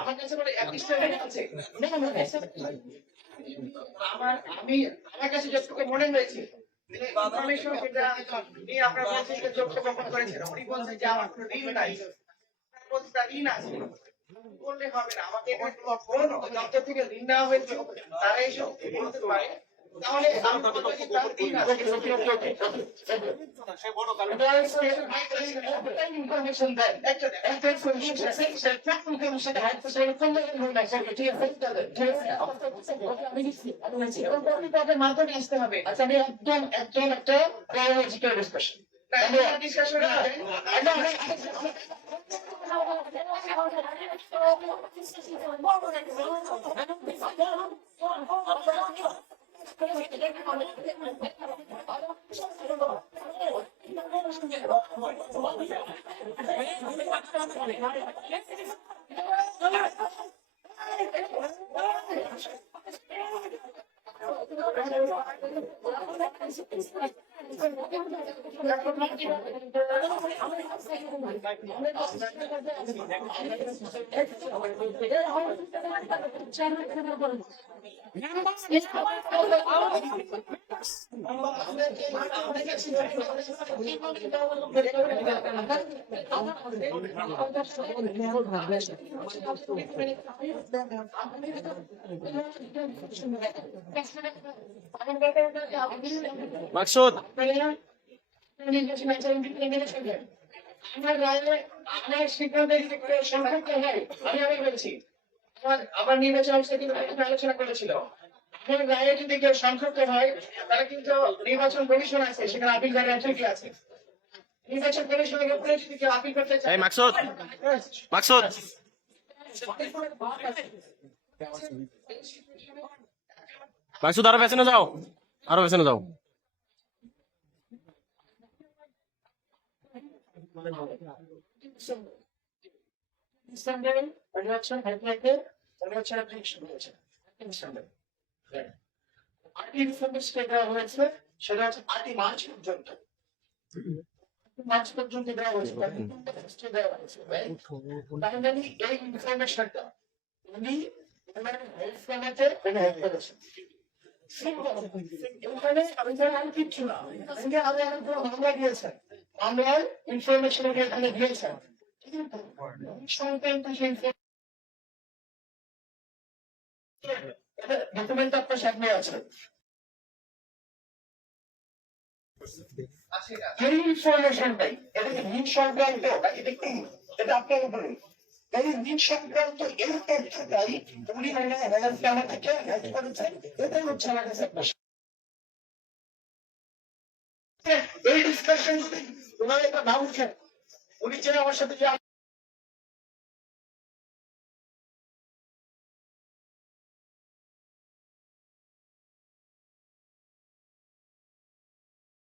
আমার কাছে বলে আছে আমার কাছে যতটুকু মনে হয়েছে ইনফরমেশন যেটা আপনারা বলছেন যে যোগ্য বহন করেছেন উনি বলছেন যে আমার কোনো ঋণ নাই বলছে তার ঋণ আছে বললে হবে না আমাকে দপ্তর থেকে ঋণ নেওয়া হয়েছে তারা এসব বলতে পারে তাহলে আমি বলবো যে তার ঋণ আছে ইনফরমেশন দেন একটা মাধ্যমে আসতে হবে আচ্ছা আমি একদম একটা বায়োলজিক্যাল ডিসকাশন ডিসকাশন মাকসুদ আমার সিদ্ধান্ত আমি বলছি আমার নির্বাচন আলোচনা করেছিল আমার রায়ে যদি কেউ সংক্ষিপ্ত হয় তাহলে কিন্তু নির্বাচন কমিশন আছে সেখানে আপিল করার অ্যাথরিটি আছে নির্বাচন কমিশনের উপরে যদি কেউ আপিল করতে চায় মাকসুদ মাকসুদ মাকসুদ আরো পেছনে যাও সেটা হচ্ছে 8 মার্চ পর্যন্ত দেওয়া হয়েছে তাহলে এই ইনফরমেশনটা উনি কিচ্ছু না মামলা দিয়েছেন মামলার ইনফরমেশন এখানে দিয়েছেন সংক্রান্ত সেই ডকুমেন্ট আপনার সামনে আছে এই ইনফরমেশনটাই এটা কি ঋণ সংক্রান্ত এটা আপনার উপরে এই ঋণ সংক্রান্ত এই তথ্যটাই উনি আমাকে করেছেন এটাই হচ্ছে আমার কাছে এই ডিসকাশন ওনার একটা নাম উঠেন উনি যে আমার সাথে